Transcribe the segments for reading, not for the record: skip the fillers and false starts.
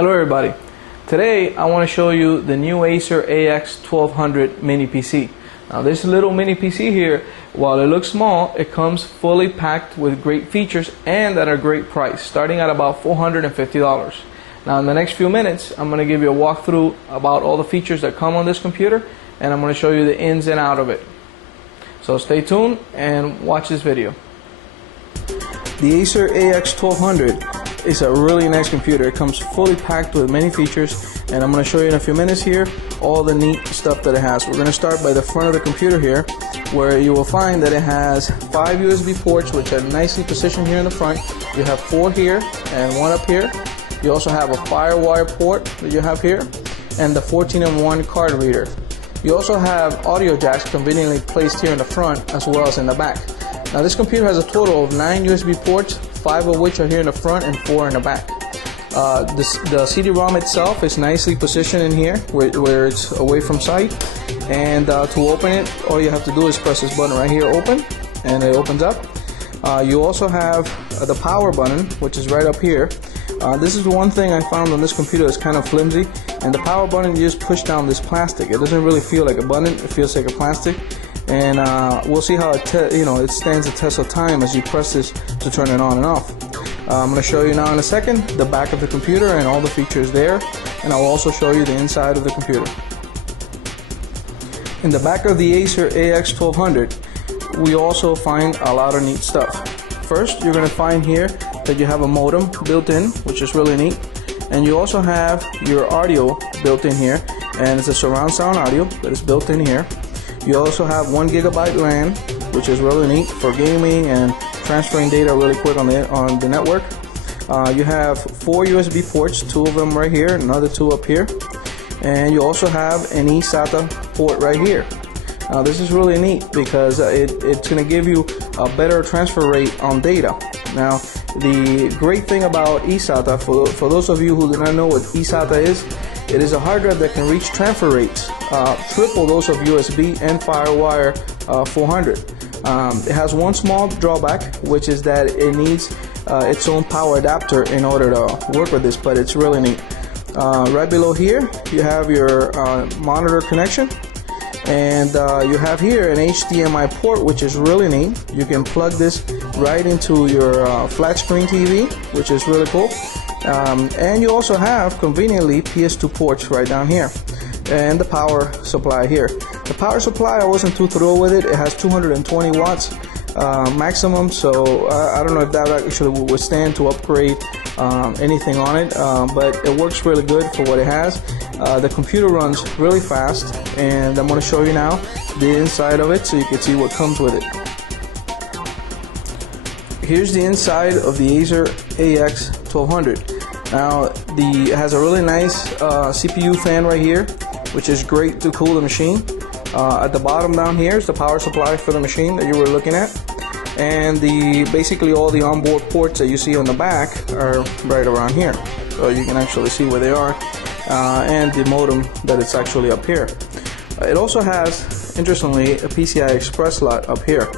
Hello everybody. Today I want to show you the new Acer X1200 mini PC. Now this little mini PC here, while it looks small, it comes fully packed with great features and at a great price, starting at about $450. Now in the next few minutes I'm going to give you a walkthrough about all the features that come on this computer, and I'm going to show you the ins and out of it. So stay tuned and watch this video. The Acer X1200 is a really nice computer. It comes fully packed with many features, and I'm going to show you in a few minutes here all the neat stuff that it has. We're going to start by the front of the computer here, where you will find that it has 5 USB ports which are nicely positioned here in the front. You have 4 here and 1 up here. You also have a FireWire port that you have here and the 14-in-1 card reader. You also have audio jacks conveniently placed here in the front as well as in the back. Now this computer has a total of 9 USB ports, 5 of which are here in the front and 4 in the back. The CD-ROM itself is nicely positioned in here where it's away from sight, and to open it, all you have to do is press this button right here, open, and it opens up. You also have the power button, which is right up here. This is one thing I found on this computer is kind of flimsy, and the power button, you just push down this plastic. It doesn't really feel like a button, it feels like a plastic. And we'll see how it stands the test of time as you press this to turn it on and off. I'm going to show you now in a second the back of the computer and all the features there, and I'll also show you the inside of the computer. In the back of the Acer X1200, we also find a lot of neat stuff. First, you're going to find here that you have a modem built in, which is really neat, and you also have your audio built in here, and it's a surround sound audio that is built in here. You also have 1 GB LAN, which is really neat for gaming and transferring data really quick on the network. You have 4 USB ports, 2 of them right here, another 2 up here, and you also have an eSATA port right here. Now this is really neat because it's going to give you a better transfer rate on data. Now the great thing about eSATA, for those of you who do not know what eSATA is, it is a hard drive that can reach transfer rates triple those of USB and FireWire 400. It has one small drawback, which is that it needs its own power adapter in order to work with this, but it's really neat. Right below here you have your monitor connection, and you have here an HDMI port, which is really neat. You can plug this right into your flat screen TV, which is really cool. And you also have conveniently PS2 ports right down here, and the power supply here. The power supply, I wasn't too thrilled with it. It has 220 watts maximum, so I don't know if that actually will withstand to upgrade anything on it, but it works really good for what it has. The computer runs really fast, and I'm going to show you now the inside of it so you can see what comes with it. Here's the inside of the Acer X1200. Now it has a really nice CPU fan right here, which is great to cool the machine. At the bottom down here is the power supply for the machine that you were looking at, and basically all the onboard ports that you see on the back are right around here, so you can actually see where they are, and the modem that it's actually up here. It also has, interestingly, a Pci Express Slot up here.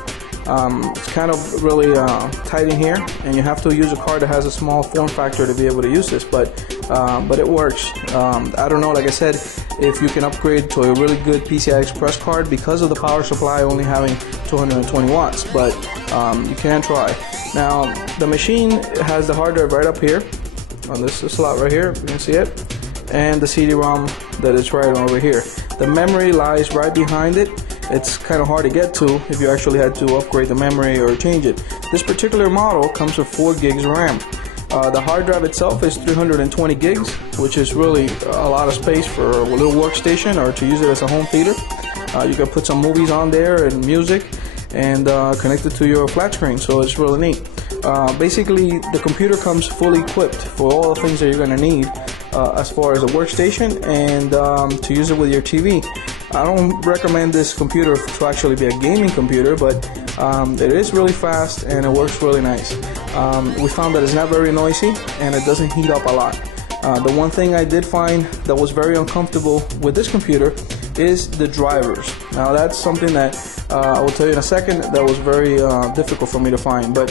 It's kind of really tight in here, and you have to use a card that has a small form factor to be able to use this, but it works. I don't know, like I said, if you can upgrade to a really good PCI Express card because of the power supply only having 220 watts, but you can try. Now the machine has the hard drive right up here on this slot right here, you can see it, and the CD-ROM that is right over here. The memory lies right behind it. It's kind of hard to get to if you actually had to upgrade the memory or change it. This particular model comes with 4 gigs RAM. The hard drive itself is 320 gigs, which is really a lot of space for a little workstation or to use it as a home theater. You can put some movies on there and music and connect it to your flat screen, so it's really neat. Basically, the computer comes fully equipped for all the things that you're going to need as far as a workstation and to use it with your TV. I don't recommend this computer to actually be a gaming computer, but it is really fast and it works really nice. We found that it's not very noisy and it doesn't heat up a lot. The one thing I did find that was very uncomfortable with this computer is the drivers. Now that's something that I will tell you in a second that was very difficult for me to find, but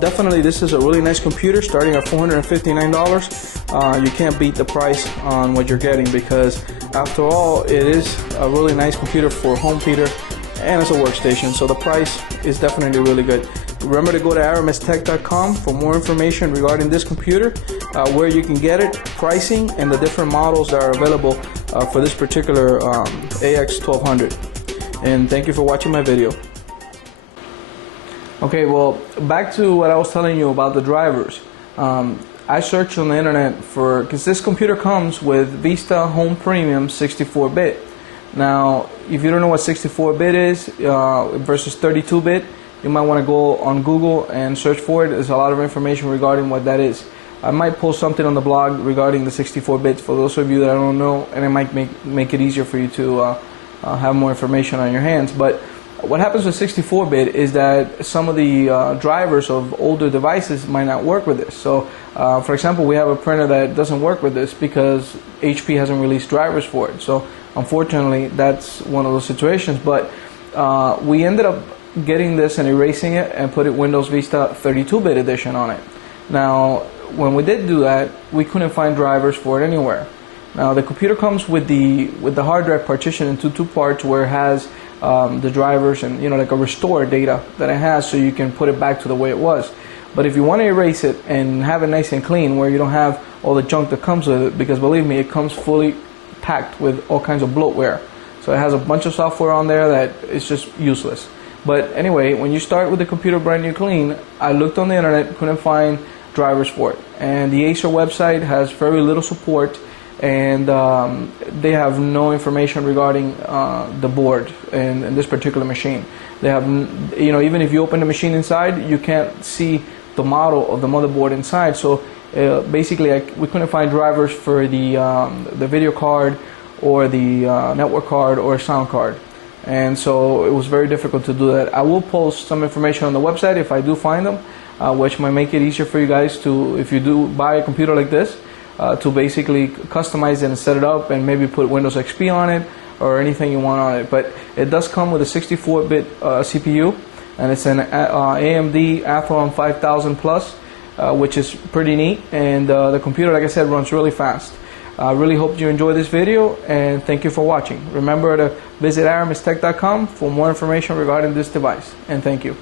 definitely this is a really nice computer starting at $459. you can't beat the price on what you're getting, because after all, it is a really nice computer for home theater and it's a workstation, so the price is definitely really good. Remember to go to aramistech.com for more information regarding this computer, where you can get it, pricing, and the different models that are available for this particular AX1200. And thank you for watching my video. Okay, well, back to what I was telling you about the drivers. I searched on the internet for, because this computer comes with Vista Home Premium 64-bit. Now, if you don't know what 64-bit is versus 32-bit, you might want to go on Google and search for it. There's a lot of information regarding what that is. I might post something on the blog regarding the 64-bits for those of you that don't know, and it might make it easier for you to have more information on your hands. But what happens with 64-bit is that some of the drivers of older devices might not work with this. So, for example, we have a printer that doesn't work with this because HP hasn't released drivers for it. So, unfortunately, that's one of those situations. But we ended up getting this and erasing it and put it Windows Vista 32-bit edition on it. Now, when we did do that, we couldn't find drivers for it anywhere. Now, the computer comes with the hard drive partition into two parts, where it has the drivers and, like a restore data that it has, so you can put it back to the way it was. But if you want to erase it and have it nice and clean, where you don't have all the junk that comes with it, because believe me, it comes fully packed with all kinds of bloatware. So it has a bunch of software on there that is just useless. But anyway, when you start with the computer brand new clean, I looked on the internet, couldn't find drivers for it. And the Acer website has very little support, and they have no information regarding the board in this particular machine. They have, even if you open the machine inside, you can't see the model of the motherboard inside. So basically, we couldn't find drivers for the video card or the network card or sound card. And so it was very difficult to do that. I will post some information on the website if I do find them, which might make it easier for you guys to, if you do buy a computer like this, to basically customize it and set it up and maybe put Windows XP on it or anything you want on it. But it does come with a 64-bit CPU, and it's an AMD Athlon 5000 Plus, which is pretty neat. And the computer, like I said, runs really fast. I really hope you enjoyed this video, and thank you for watching. Remember to visit aramistech.com for more information regarding this device, and thank you.